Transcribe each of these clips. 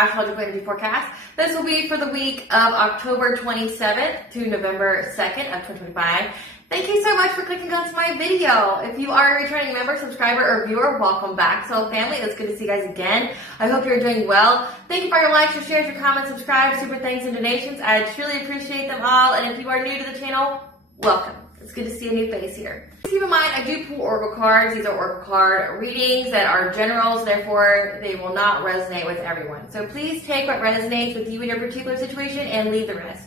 Astrological Energy Forecast. This will be for the week of October 27th to November 2nd of 2025. Thank you so much for clicking onto my video. If you are a returning member, subscriber, or viewer, welcome back. So family, it's good to see you guys again. I hope you're doing well. Thank you for your likes, your shares, your comments, subscribes, super thanks, and donations. I truly appreciate them all. And if you are new to the channel, welcome. It's good to see a new face here. Keep in mind, I do pull oracle cards. These are oracle card readings that are generals, therefore they will not resonate with everyone. So please take what resonates with you in your particular situation and leave the rest.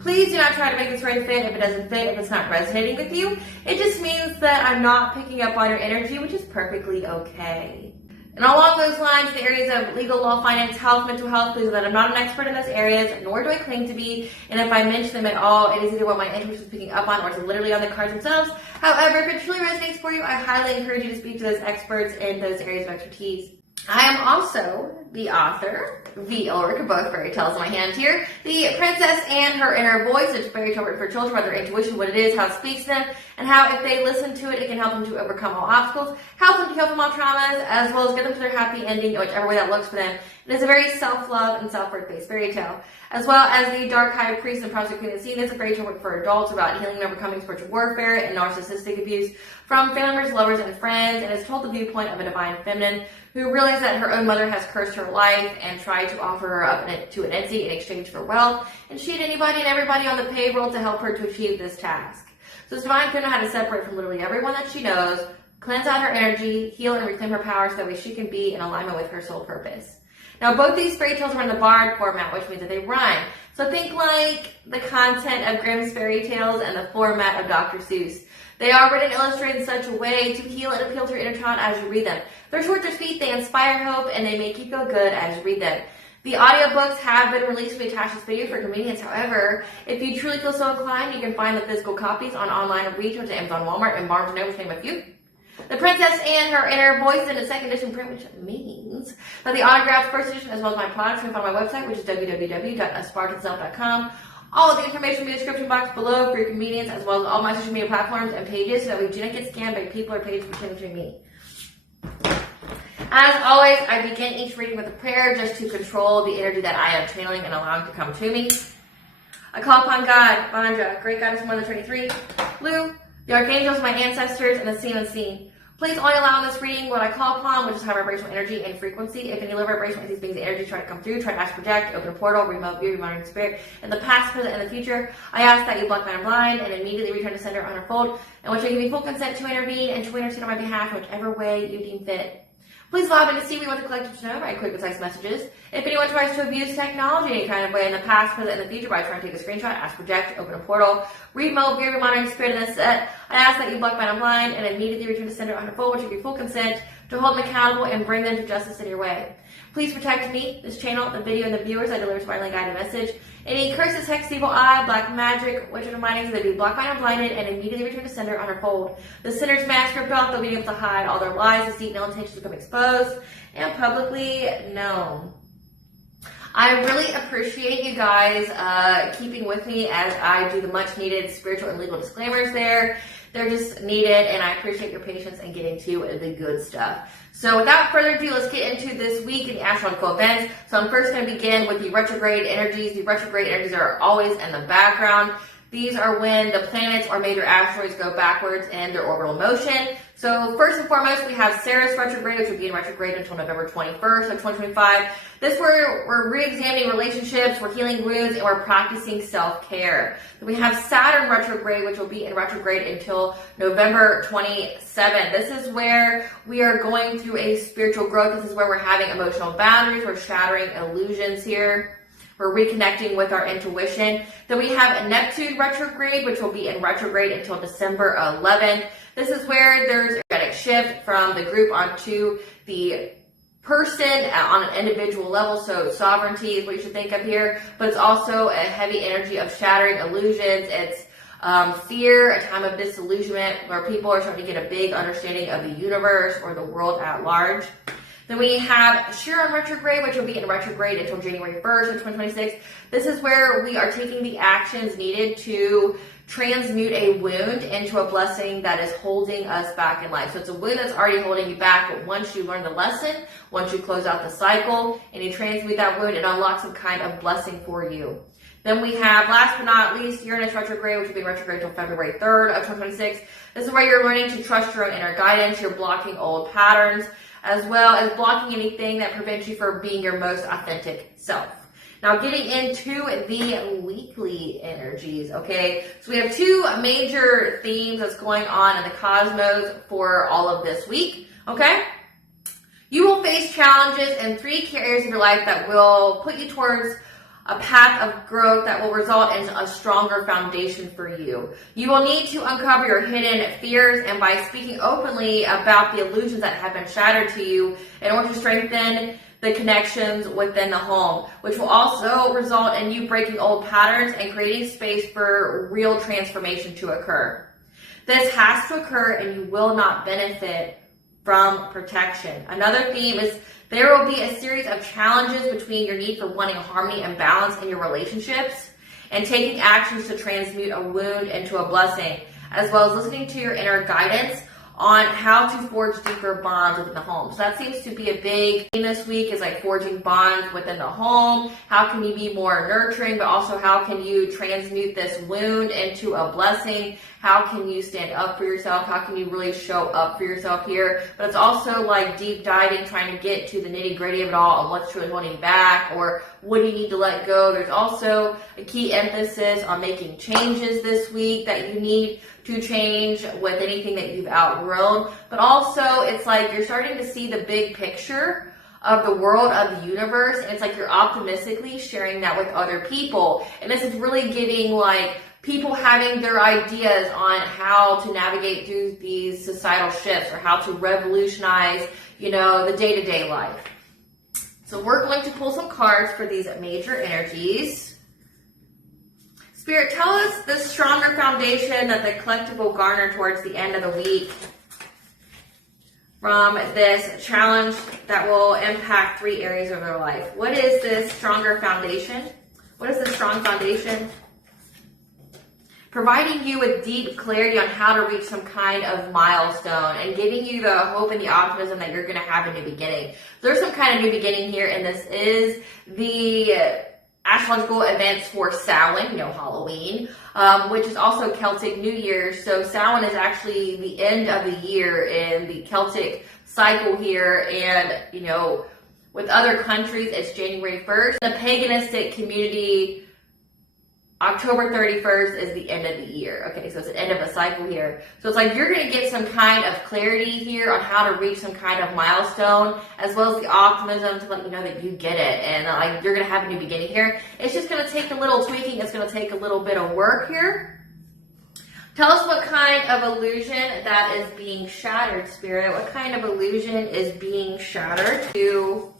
Please do not try to make this right fit if it doesn't fit, if it's not resonating with you. It just means that I'm not picking up on your energy, which is perfectly okay. And along those lines, the areas of legal, law, finance, health, mental health, please know that I'm not an expert in those areas, nor do I claim to be. And if I mention them at all, it is either what my intuition is picking up on or it's literally on the cards themselves. However, if it truly resonates for you, I highly encourage you to speak to those experts in those areas of expertise. I am also the author, the oracle, both fairy tales in my hand here, The Princess and Her Inner Voice. It's fairy tale written for children about their intuition, what it is, how it speaks to them, and how if they listen to it, it can help them to overcome all obstacles, help them to heal from all traumas, as well as get them to their happy ending, whichever way that looks for them. It is a very self-love and self-worth based fairy tale. As well as The Dark High Priest and Prophecy Queen of the Scene. It's a fairy tale for adults about healing and overcoming spiritual warfare and narcissistic abuse from family members, lovers, and friends, and it's told the viewpoint of a divine feminine who realized that her own mother has cursed her life and tried to offer her up to an entity in exchange for wealth, and she had anybody and everybody on the payroll to help her to achieve this task. So this divine feminine had to separate from literally everyone that she knows, cleanse out her energy, heal and reclaim her power so that way she can be in alignment with her soul purpose. Now, both these fairy tales are in the bard format, which means that they rhyme. So think like the content of Grimm's fairy tales and the format of Dr. Seuss. They are written and illustrated in such a way to heal and appeal to your inner child as you read them. They're short, they're sweet, they inspire hope, and they make you feel good as you read them. The audiobooks have been released to attach this video for convenience. However, if you truly feel so inclined, you can find the physical copies on online retail to Amazon, Walmart, and Barnes & Noble, to name a few. The Princess and Her Inner Voice is in a second edition print, which means that the autographed first edition, as well as my products, you can find on my website, which is www.aspartanself.com. All of the information will be in the description box below for your convenience, as well as all my social media platforms and pages, so that we do not get scammed by people or pages pretending me. As always, I begin each reading with a prayer just to control the energy that I am channeling and allowing to come to me. I call upon God, Bandra, Great Goddess Mother 23, Lu, the archangels, my ancestors, and the seen unseen. Please only allow in this reading what I call upon, which is high vibrational energy and frequency. If any low vibrational these beings' energy try to come through, try to ask project, open a portal, remote view, monitoring spirit, in the past, present, and the future, I ask that you block my blind and immediately return to sender on her fold, and which I give you full consent to intervene and to intercede on my behalf in whichever way you deem fit. Please allow me to see me what the collective to know by quick, concise messages. If anyone tries to abuse technology any kind of way in the past, present, and the future by trying to take a screenshot, ask project, open a portal, remote view, monitoring spirit, and set, I ask that you block my blind and immediately return to sender on her fold, which will give full consent to hold them accountable and bring them to justice in your way. Please protect me, this channel, the video, and the viewers. I deliver divinely guided message. Any curses, hex, evil eye, black magic, witch, and remindings that be blocked, and blinded, and immediately return to sender on her fold. The sinner's mask ripped off, they'll be able to hide all their lies, deceit, and ill intentions become exposed and publicly known. I really appreciate you guys keeping with me as I do the much needed spiritual and legal disclaimers there. They're just needed, and I appreciate your patience and getting to the good stuff. So without further ado, let's get into this week in the astrological events. So I'm first going to begin with the retrograde energies. The retrograde energies are always in the background. These are when the planets or major asteroids go backwards in their orbital motion. So first and foremost, we have Ceres retrograde, which will be in retrograde until November 21st of 2025. This is where we're re-examining relationships, we're healing wounds, and we're practicing self-care. Then we have Saturn retrograde, which will be in retrograde until November 27th. This is where we are going through a spiritual growth. This is where we're having emotional boundaries. We're shattering illusions here. We're reconnecting with our intuition. Then we have Neptune retrograde, which will be in retrograde until December 11th. This is where there's a energetic shift from the group onto the person on an individual level. So sovereignty is what you should think of here, but it's also a heavy energy of shattering illusions. It's fear, a time of disillusionment where people are starting to get a big understanding of the universe or the world at large. Then we have Chiron retrograde, which will be in retrograde until January 1st of 2026. This is where we are taking the actions needed to transmute a wound into a blessing that is holding us back in life. So it's a wound that's already holding you back, but once you learn the lesson, once you close out the cycle and you transmute that wound, it unlocks some kind of blessing for you. Then we have, last but not least, Uranus retrograde, which will be retrograde until February 3rd of 2026. This is where you're learning to trust your own inner guidance. You're blocking old patterns, as well as blocking anything that prevents you from being your most authentic self. Now, getting into the weekly energies, okay? So we have two major themes that's going on in the cosmos for all of this week, okay? You will face challenges in 3 key areas of your life that will put you towards a path of growth that will result in a stronger foundation for you. You will need to uncover your hidden fears, and by speaking openly about the illusions that have been shattered to you in order to strengthen the connections within the home, which will also result in you breaking old patterns and creating space for real transformation to occur. This has to occur, and you will not benefit from protection. Another theme is there will be a series of challenges between your need for wanting harmony and balance in your relationships and taking actions to transmute a wound into a blessing, as well as listening to your inner guidance on how to forge deeper bonds within the home. So that seems to be a big theme this week, is like forging bonds within the home. How can you be more nurturing, but also how can you transmute this wound into a blessing? How can you stand up for yourself? How can you really show up for yourself here? But it's also like deep diving, trying to get to the nitty gritty of it all, and what's truly holding you back, or what do you need to let go. There's also a key emphasis on making changes this week that you need to change with anything that you've outgrown. But also it's like you're starting to see the big picture of the world, of the universe, and it's like you're optimistically sharing that with other people. And this is really getting like people having their ideas on how to navigate through these societal shifts, or how to revolutionize, the day-to-day life. So we're going to pull some cards for these major energies. Spirit, tell us the stronger foundation that the collective will garner towards the end of the week from this challenge that will impact 3 areas of their life. What is this stronger foundation? What is this strong foundation? Providing you with deep clarity on how to reach some kind of milestone and giving you the hope and the optimism that you're going to have a new beginning. There's some kind of new beginning here, and this is the astrological events for Samhain, Halloween, which is also Celtic New Year. So Samhain is actually the end of the year in the Celtic cycle here, and with other countries it's January 1st. The paganistic community, October 31st is the end of the year. Okay, so it's the end of a cycle here. So it's like you're going to get some kind of clarity here on how to reach some kind of milestone, as well as the optimism to let you know that you get it, and like you're going to have a new beginning here. It's just going to take a little tweaking. It's going to take a little bit of work here. Tell us what kind of illusion that is being shattered, Spirit. What kind of illusion is being shattered to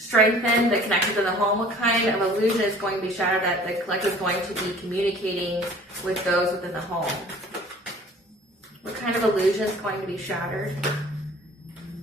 strengthen the connections in the home? What kind of illusion is going to be shattered that the collective is going to be communicating with those within the home? What kind of illusion is going to be shattered?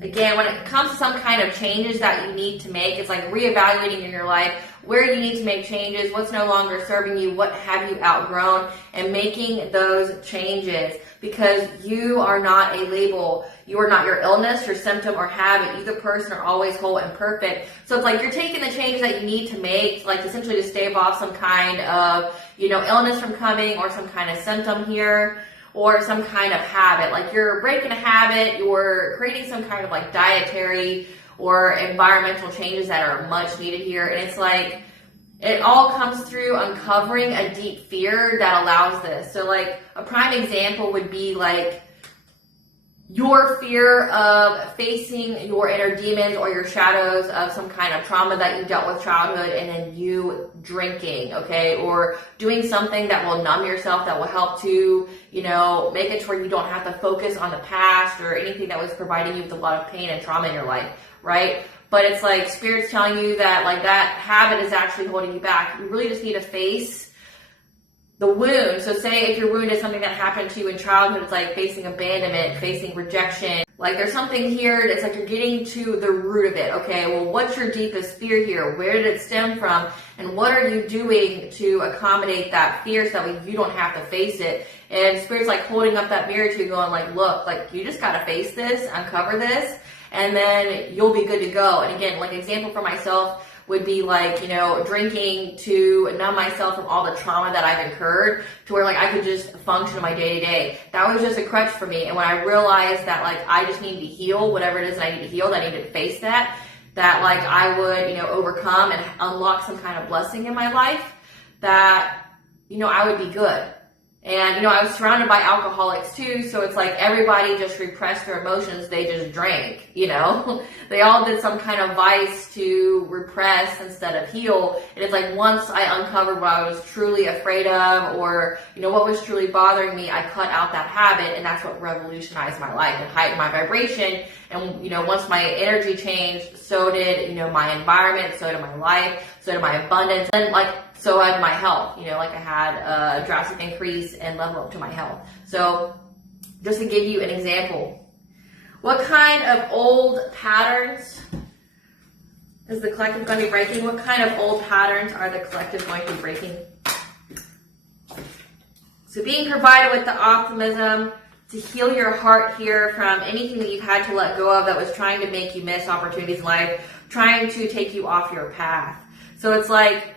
Again, when it comes to some kind of changes that you need to make, it's like reevaluating in your life where you need to make changes, what's no longer serving you, what have you outgrown, and making those changes, because you are not a label. You are not your illness, your symptom, or habit. Either person are always whole and perfect. So it's like you're taking the changes that you need to make, like essentially to stave off some kind of, illness from coming, or some kind of symptom here, or some kind of habit. Like you're breaking a habit, you're creating some kind of like dietary or environmental changes that are much needed here. And it's like, it all comes through uncovering a deep fear that allows this. So like a prime example would be like your fear of facing your inner demons or your shadows of some kind of trauma that you dealt with childhood, and then you drinking, okay, or doing something that will numb yourself, that will help to, make it to where you don't have to focus on the past or anything that was providing you with a lot of pain and trauma in your life, right? But it's like Spirit's telling you that like that habit is actually holding you back. You really just need to face the wound. So say if your wound is something that happened to you in childhood, it's like facing abandonment, facing rejection, Like there's something here that's like you're getting to the root of it. Okay, well, what's your deepest fear here? Where did it stem from? And what are you doing to accommodate that fear so that you don't have to face it? And Spirit's like holding up that mirror to you going like, look, like you just got to face this, uncover this, and then you'll be good to go. And again, like example for myself would be like, you know, drinking to numb myself from all the trauma that I've incurred to where like I could just function in my day to day. That was just a crutch for me. And when I realized that like I just need to heal whatever it is that I need to heal, that I need to face that like I would, you know, overcome and unlock some kind of blessing in my life, that, you know, I would be good. And, you know, I was surrounded by alcoholics too, so it's like everybody just repressed their emotions, they just drank, you know? They all did some kind of vice to repress instead of heal. And it's like once I uncovered what I was truly afraid of or, you know, what was truly bothering me, I cut out that habit, and that's what revolutionized my life and heightened my vibration. And, you know, once my energy changed, so did, you know, my environment, so did my life, so did my abundance, and like, so had my health, you know, like I had a drastic increase and level up to my health. So just to give you an example, what kind of old patterns is the collective going to be breaking? What kind of old patterns are the collective going to be breaking? So being provided with the optimism to heal your heart here from anything that you've had to let go of that was trying to make you miss opportunities in life, trying to take you off your path. So it's like,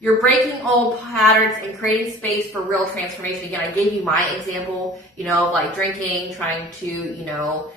you're breaking old patterns and creating space for real transformation. Again, I gave you my example, you know, like drinking, trying to, you know,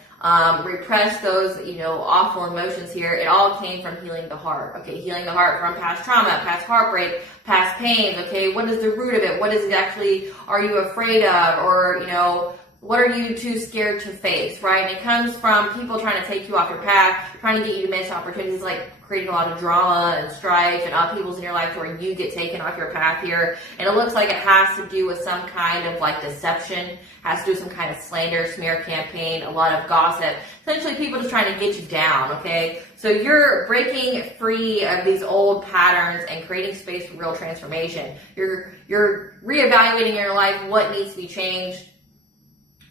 repress those, you know, awful emotions here. It all came from healing the heart. Okay, healing the heart from past trauma, past heartbreak, past pains. Okay, what is the root of it? What is it actually are you afraid of? Or, you know, what are you too scared to face, right? And it comes from people trying to take you off your path, trying to get you to miss opportunities, like creating a lot of drama and strife and upheavals in your life where you get taken off your path here. And it looks like it has to do with some kind of like deception, has to do with some kind of slander, smear campaign, a lot of gossip. Essentially people just trying to get you down, okay? So you're breaking free of these old patterns and creating space for real transformation. You're reevaluating in your life what needs to be changed.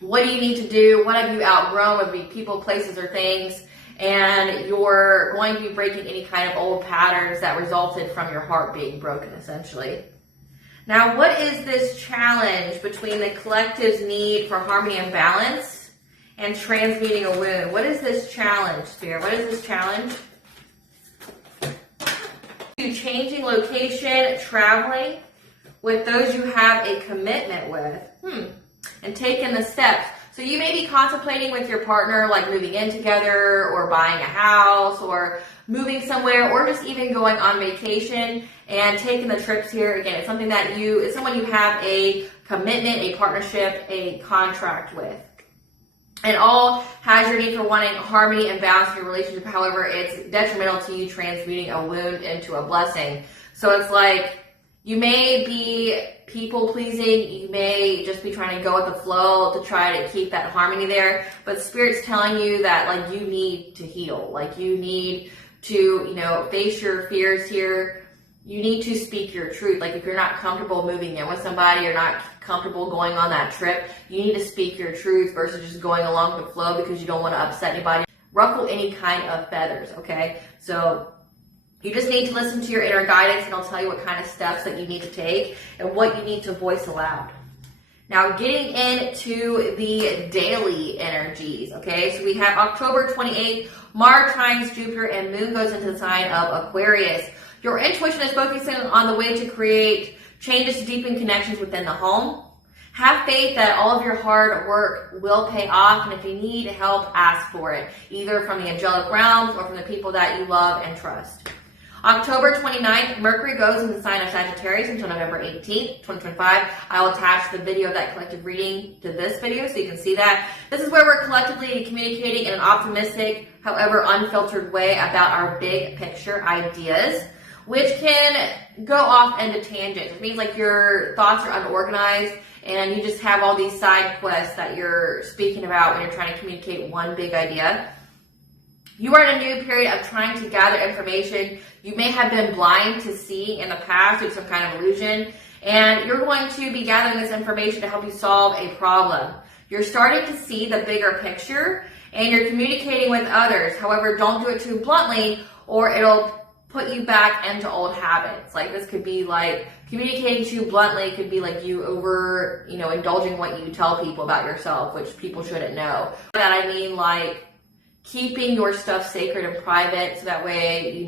What do you need to do? What have you outgrown, whether it be people, places, or things? And you're going to be breaking any kind of old patterns that resulted from your heart being broken, essentially. Now, what is this challenge between the collective's need for harmony and balance and transmuting a wound? What is this challenge, Spirit? What is this challenge? Changing location, traveling with those you have a commitment with. And taking the steps. So you may be contemplating with your partner, like moving in together or buying a house or moving somewhere or just even going on vacation and taking the trips here. Again, it's something that it's someone you have a commitment, a partnership, a contract with. And all has your need for wanting harmony and balance in your relationship. However, it's detrimental to you transmuting a wound into a blessing. So it's like, you may be people pleasing, you may just be trying to go with the flow to try to keep that harmony there, but Spirit's telling you that like you need to heal, like you need to, you know, face your fears here. You need to speak your truth. Like if you're not comfortable moving in with somebody, you're not comfortable going on that trip, you need to speak your truth versus just going along the flow because you don't want to upset anybody, ruffle any kind of feathers, okay? So you just need to listen to your inner guidance, and I'll tell you what kind of steps that you need to take and what you need to voice aloud. Now, getting into the daily energies, okay? So we have October 28th, Mars trines Jupiter, and Moon goes into the sign of Aquarius. Your intuition is focusing on the way to create changes to deepen connections within the home. Have faith that all of your hard work will pay off, and if you need help, ask for it, either from the angelic realms or from the people that you love and trust. October 29th, Mercury goes in the sign of Sagittarius until November 18th, 2025. I will attach the video of that collective reading to this video so you can see that. This is where we're collectively communicating in an optimistic, however unfiltered way about our big picture ideas, which can go off into tangents. It means like your thoughts are unorganized and you just have all these side quests that you're speaking about when you're trying to communicate one big idea. You are in a new period of trying to gather information you may have been blind to see in the past due to some kind of illusion, and you're going to be gathering this information to help you solve a problem. You're starting to see the bigger picture, and you're communicating with others. However, don't do it too bluntly or it'll put you back into old habits. Like this could be like communicating too bluntly could be like you over, indulging what you tell people about yourself, which people shouldn't know. By that I mean like keeping your stuff sacred and private so that way,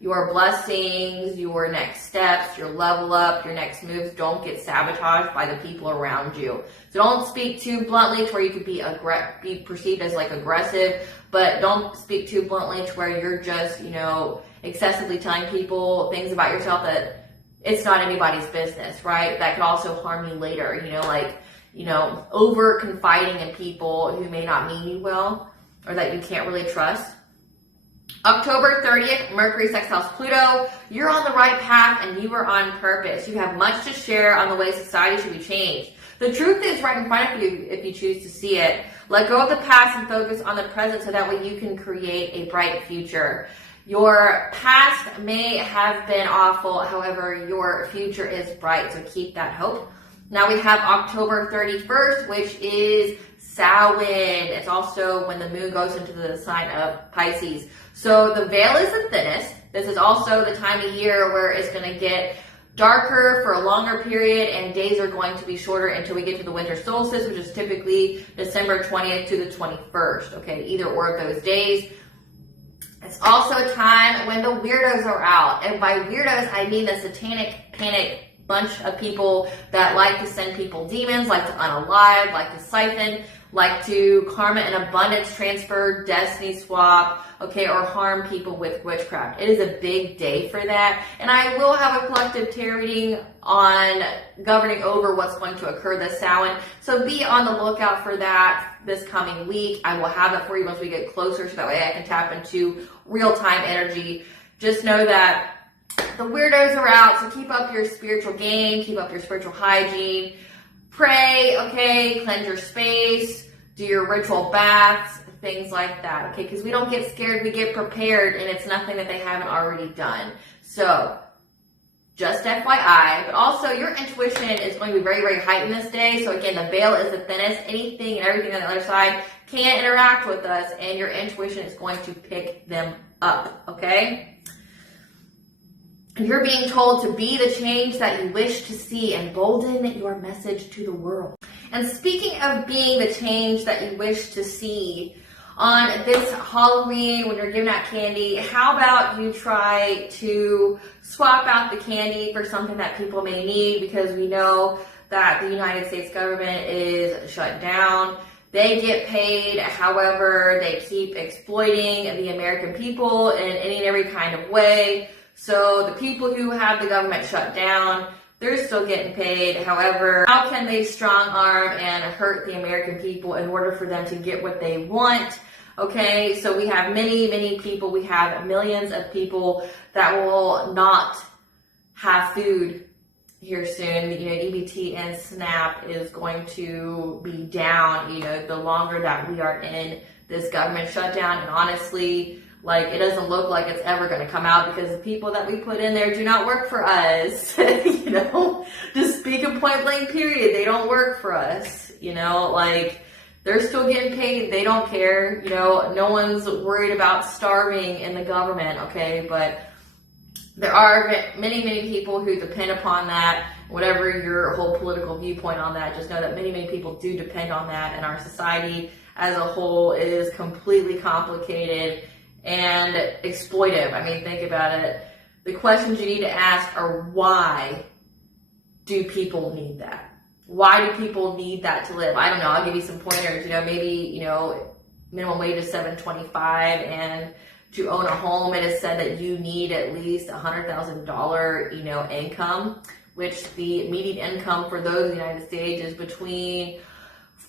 your blessings, your next steps, your level up, your next moves don't get sabotaged by the people around you. So don't speak too bluntly to where you could be perceived as like aggressive, but don't speak too bluntly to where you're just, excessively telling people things about yourself that it's not anybody's business, right? That could also harm you later, over confiding in people who may not mean you well or that you can't really trust. October 30th, Mercury sextiles Pluto. You're on the right path and you are on purpose. You have much to share on the way society should be changed. The truth is right in front of you if you choose to see it. Let go of the past and focus on the present so that way you can create a bright future. Your past may have been awful, however, your future is bright, so keep that hope. Now we have October 31st, which is Samhain. It's also when the moon goes into the sign of Pisces. So the veil is the thinnest. This is also the time of year where it's going to get darker for a longer period and days are going to be shorter until we get to the winter solstice, which is typically December 20th to the 21st. Okay, either or of those days. It's also a time when the weirdos are out. And by weirdos, I mean the satanic panic bunch of people that like to send people demons, like to unalive, like to siphon, like to karma and abundance transfer, destiny swap, okay, or harm people with witchcraft. It is a big day for that. And I will have a collective tarot reading on governing over what's going to occur this Samhain. So be on the lookout for that this coming week. I will have it for you once we get closer so that way I can tap into real-time energy. Just know that the weirdos are out, so keep up your spiritual game, keep up your spiritual hygiene. Pray, okay, cleanse your space, do your ritual baths, things like that, okay? Because we don't get scared, we get prepared, and it's nothing that they haven't already done. So, just FYI, but also your intuition is going to be very, very heightened this day. So again, the veil is the thinnest. Anything and everything on the other side can interact with us, and your intuition is going to pick them up, okay? You're being told to be the change that you wish to see and embolden your message to the world. And speaking of being the change that you wish to see, on this Halloween when you're giving out candy, how about you try to swap out the candy for something that people may need, because we know that the United States government is shut down. They get paid, however, they keep exploiting the American people in any and every kind of way. So the people who have the government shut down, they're still getting paid. However, how can they strong arm and hurt the American people in order for them to get what they want? Okay, so we have many, many people. We have millions of people that will not have food here soon. EBT and SNAP is going to be down, the longer that we are in this government shutdown. And honestly, it doesn't look like it's ever going to come out, because the people that we put in there do not work for us. Just speak a point blank period. They don't work for us, they're still getting paid. They don't care. No one's worried about starving in the government, okay? But there are many, many people who depend upon that. Whatever your whole political viewpoint on that, just know that many, many people do depend on that. And our society as a whole is completely complicated and exploitive. I mean, think about it. The questions you need to ask are, why do people need that? Why do people need that to live? I don't know. I'll give you some pointers. Maybe, minimum wage is $7.25, and to own a home, it is said that you need at least $100,000, income, which the median income for those in the United States is between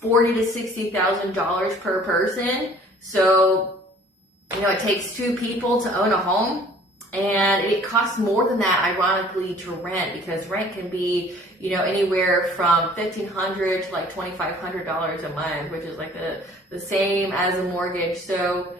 $40,000 to $60,000 per person. So, it takes two people to own a home. And it costs more than that, ironically, to rent, because rent can be, anywhere from $1,500 to $2,500 a month, which is the same as a mortgage. So,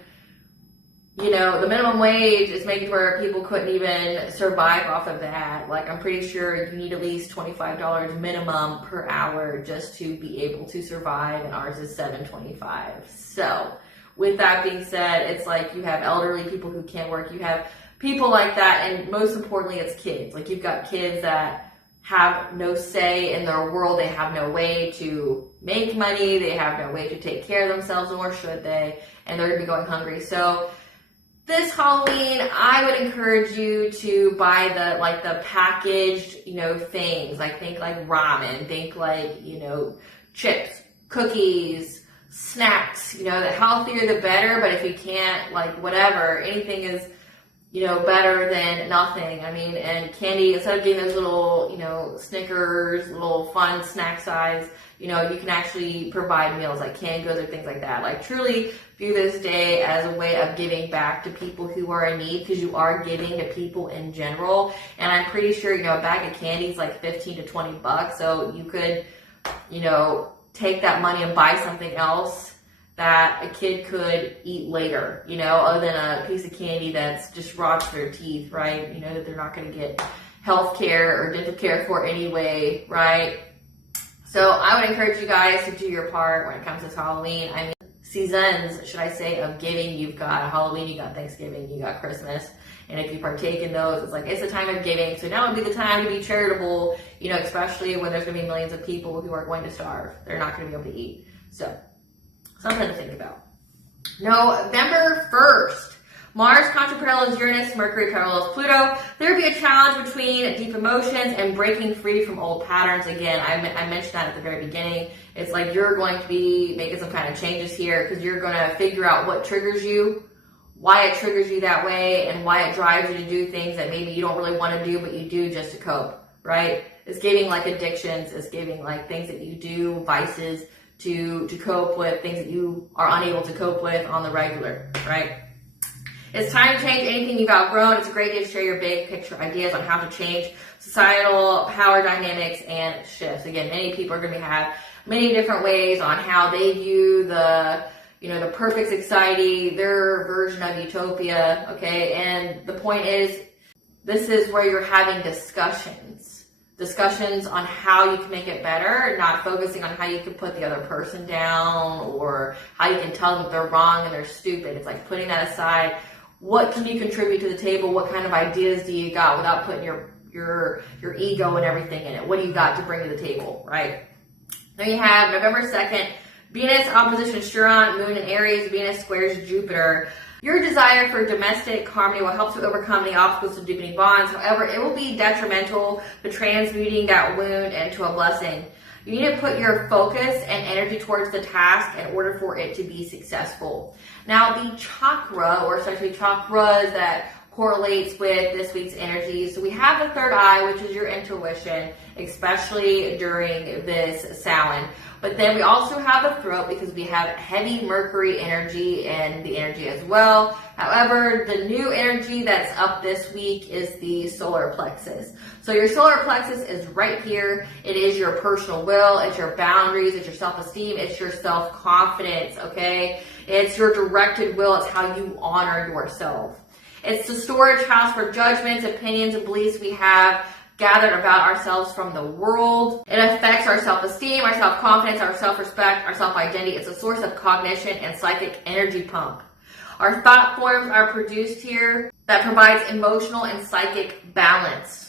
the minimum wage is making where people couldn't even survive off of that. I'm pretty sure you need at least $25 minimum per hour just to be able to survive, and ours is $7.25. So, with that being said, it's like you have elderly people who can't work, you have people like that, and most importantly, it's kids. Like you've got kids that have no say in their world, they have no way to make money, they have no way to take care of themselves, nor should they, and they're gonna be going hungry. So this Halloween, I would encourage you to buy the packaged, things. Like think like ramen, think like, chips, cookies, snacks, the healthier the better, but if you can't, like whatever, anything is, better than nothing. I mean, and candy, instead of getting those little, Snickers, little fun snack size, you can actually provide meals like canned goods or things like that. Like truly view this day as a way of giving back to people who are in need, because you are giving to people in general. And I'm pretty sure, a bag of candy is like 15 to 20 bucks. So you could, take that money and buy something else that a kid could eat later, other than a piece of candy that's just rots their teeth, right? That they're not going to get health care or dental care for anyway, right? So I would encourage you guys to do your part when it comes to this Halloween. I mean, seasons, should I say, of giving. You've got Halloween, you got Thanksgiving, you got Christmas. And if you partake in those, it's like, it's the time of giving. So now would be the time to be charitable, especially when there's going to be millions of people who are going to starve. They're not going to be able to eat. So, something to think about. November 1st, Mars contra Uranus, Mercury parallels Pluto. There will be a challenge between deep emotions and breaking free from old patterns. Again, I mentioned that at the very beginning. It's like you're going to be making some kind of changes here because you're going to figure out what triggers you, why it triggers you that way, and why it drives you to do things that maybe you don't really want to do, but you do just to cope, right? It's giving like addictions, it's giving like things that you do, vices, to cope with things that you are unable to cope with on the regular, right? It's time to change anything you've outgrown. It's a great day to share your big picture ideas on how to change societal power dynamics and shifts. Again, many people are going to have many different ways on how they view the perfect society, their version of utopia, okay? And the point is, this is where you're having discussions on how you can make it better, not focusing on how you can put the other person down or how you can tell them that they're wrong and they're stupid. It's like putting that aside. What can you contribute to the table? What kind of ideas do you got without putting your ego and everything in it? What do you got to bring to the table, right? Then you have November 2nd, Venus opposition Chiron, Moon in Aries, Venus squares Jupiter. Your desire for domestic harmony will help to overcome the obstacles to deepening bonds. However, it will be detrimental to transmuting that wound into a blessing. You need to put your focus and energy towards the task in order for it to be successful. Now, the chakra, or essentially chakras that correlates with this week's energies. So we have the third eye, which is your intuition, especially during this Samhain. But then we also have the throat because we have heavy Mercury energy and the energy as well. However, the new energy that's up this week is the solar plexus. So your solar plexus is right here. It is your personal will, it's your boundaries, it's your self-esteem, it's your self-confidence, okay? It's your directed will, it's how you honor yourself. It's the storage house for judgments, opinions, and beliefs we have gathered about ourselves from the world. It affects our self-esteem, our self-confidence, our self-respect, our self-identity. It's a source of cognition and psychic energy pump. Our thought forms are produced here that provides emotional and psychic balance.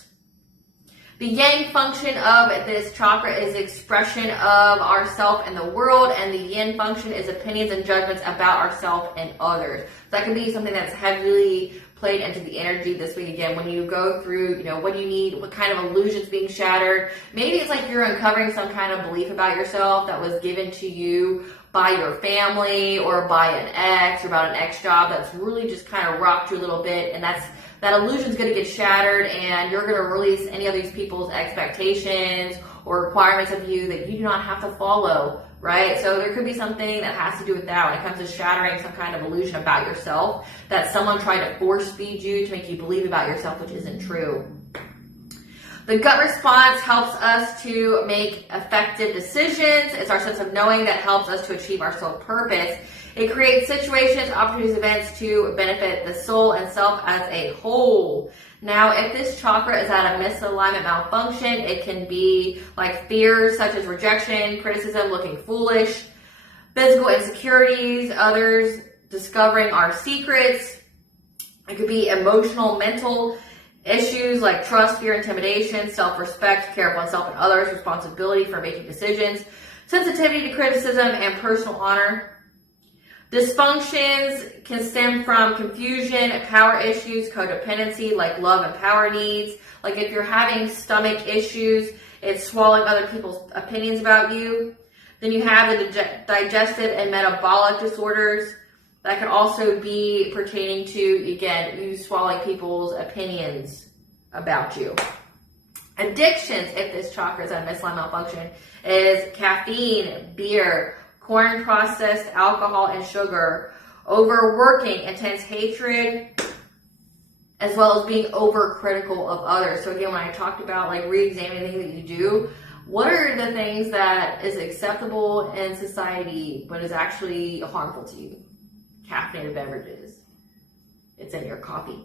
The yang function of this chakra is expression of ourself and the world, and the yin function is opinions and judgments about ourselves and others. So that can be something that's heavily played into the energy this week. Again, when you go through, what do you need, what kind of illusions being shattered. Maybe it's like you're uncovering some kind of belief about yourself that was given to you by your family or by an ex, or about an ex job that's really just kind of rocked you a little bit, and that illusion's going to get shattered, and you're going to release any of these people's expectations or requirements of you that you do not have to follow, right? So there could be something that has to do with that when it comes to shattering some kind of illusion about yourself that someone tried to force feed you to make you believe about yourself, which isn't true. The gut response helps us to make effective decisions. It's our sense of knowing that helps us to achieve our soul purpose. It creates situations, opportunities, events to benefit the soul and self as a whole. Now, if this chakra is at a misalignment malfunction, it can be like fears such as rejection, criticism, looking foolish, physical insecurities, others discovering our secrets. It could be emotional, mental issues like trust, fear, intimidation, self-respect, care of oneself and others, responsibility for making decisions, sensitivity to criticism, and personal honor. Dysfunctions can stem from confusion, power issues, codependency, like love and power needs. Like if you're having stomach issues, it's swallowing other people's opinions about you. Then you have the digestive and metabolic disorders. That could also be pertaining to, again, you swallowing people's opinions about you. Addictions, if this chakra is at midline malfunction, is caffeine, beer, corn processed alcohol and sugar, overworking, intense hatred, as well as being overcritical of others. So again, when I talked about like re-examining things that you do, what are the things that is acceptable in society but is actually harmful to you? Caffeinated beverages. It's in your coffee.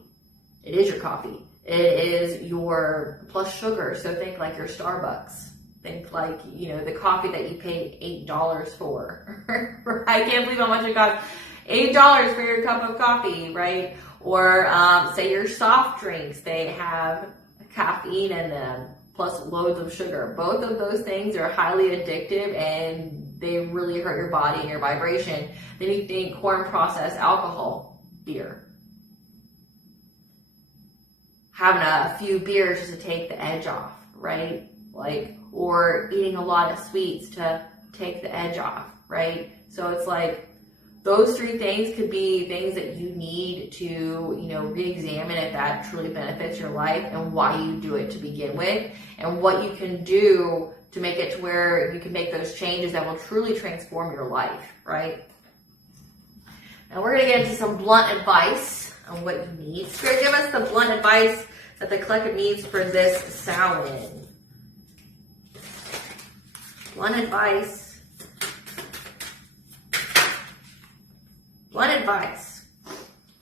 It is your coffee. It is your plus sugar. So think like your Starbucks. Think like, you know, the coffee that you paid $8 for. I can't believe how much it costs. $8 for your cup of coffee, right? Or say your soft drinks, they have caffeine in them, plus loads of sugar. Both of those things are highly addictive and they really hurt your body and your vibration. Then you think corn processed alcohol, beer. Having a few beers just to take the edge off, right? Like, or eating a lot of sweets to take the edge off, right? So it's like, those three things could be things that you need to, you know, re-examine if that truly benefits your life and why you do it to begin with, and what you can do to make it to where you can make those changes that will truly transform your life, right? Now we're going to get into some blunt advice on what you need. Spirit, give us the blunt advice that the collective needs for this Samhain. Blunt advice. Blunt advice.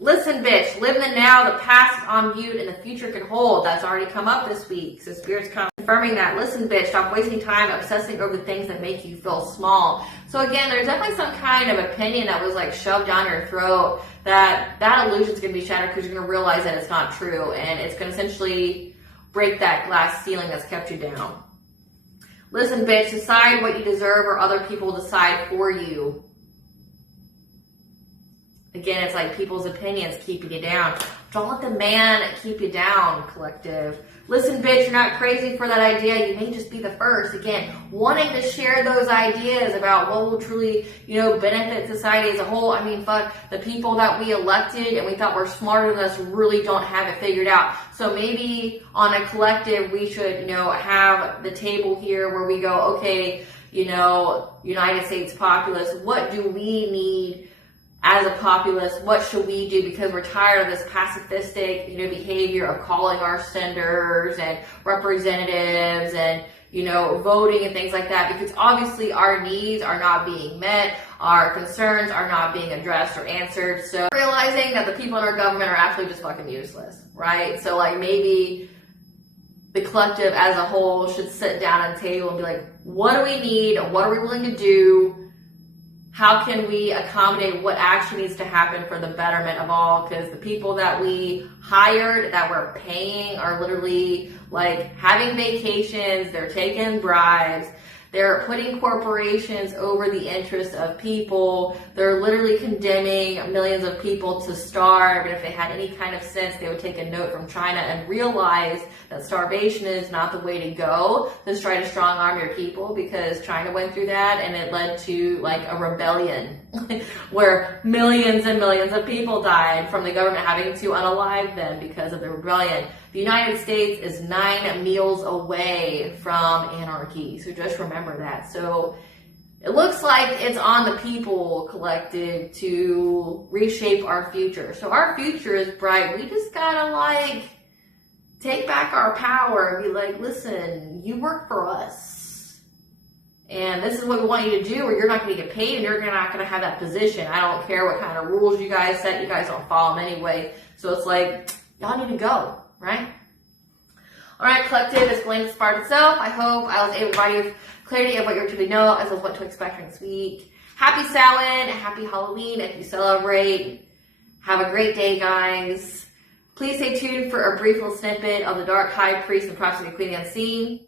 Listen, bitch. Live in the now. The past is on mute and the future can hold. That's already come up this week. So Spirit's confirming that. Listen, bitch. Stop wasting time obsessing over the things that make you feel small. So again, there's definitely some kind of opinion that was like shoved down your throat that illusion is going to be shattered because you're going to realize that it's not true. And it's going to essentially break that glass ceiling that's kept you down. Listen, bitch. Decide what you deserve or other people decide for you. Again, it's like people's opinions keeping you down. Don't let the man keep you down, collective. Listen, bitch, you're not crazy for that idea. You may just be the first. Again, wanting to share those ideas about what will truly, you know, benefit society as a whole. I mean, fuck, the people that we elected and we thought were smarter than us really don't have it figured out. So maybe on a collective, we should, you know, have the table here where we go, okay, you know, United States populace, what do we need as a populace? What should we do? Because we're tired of this pacifistic, you know, behavior of calling our senators and representatives and, you know, voting and things like that. Because obviously our needs are not being met. Our concerns are not being addressed or answered. So realizing that the people in our government are actually just fucking useless, right? So like maybe the collective as a whole should sit down at a table and be like, what do we need? What are we willing to do? How can we accommodate what actually needs to happen for the betterment of all? Because the people that we hired, that we're paying, are literally like having vacations, they're taking bribes, they're putting corporations over the interests of people, they're literally condemning millions of people to starve. And if they had any kind of sense, they would take a note from China and realize that starvation is not the way to go. Let's try to strong arm your people, because China went through that and it led to like a rebellion where millions and millions of people died from the government having to unalive them because of the rebellion. The United States is 9 meals away from anarchy. So just remember that. So it looks like it's on the people, collective, to reshape our future. So our future is bright. We just gotta like take back our power and be like, listen, you work for us. And this is what we want you to do, or you're not going to get paid and you're not going to have that position. I don't care what kind of rules you guys set. You guys don't follow them anyway. So it's like, y'all need to go, right? All right, collective, this blank inspired itself. I hope I was able to provide you with clarity of what you're to know as well as what to expect next week. Happy Samhain, happy Halloween if you celebrate. Have a great day, guys. Please stay tuned for a brief little snippet of the Dark High Priest and Prophecy of the Queen Unseen.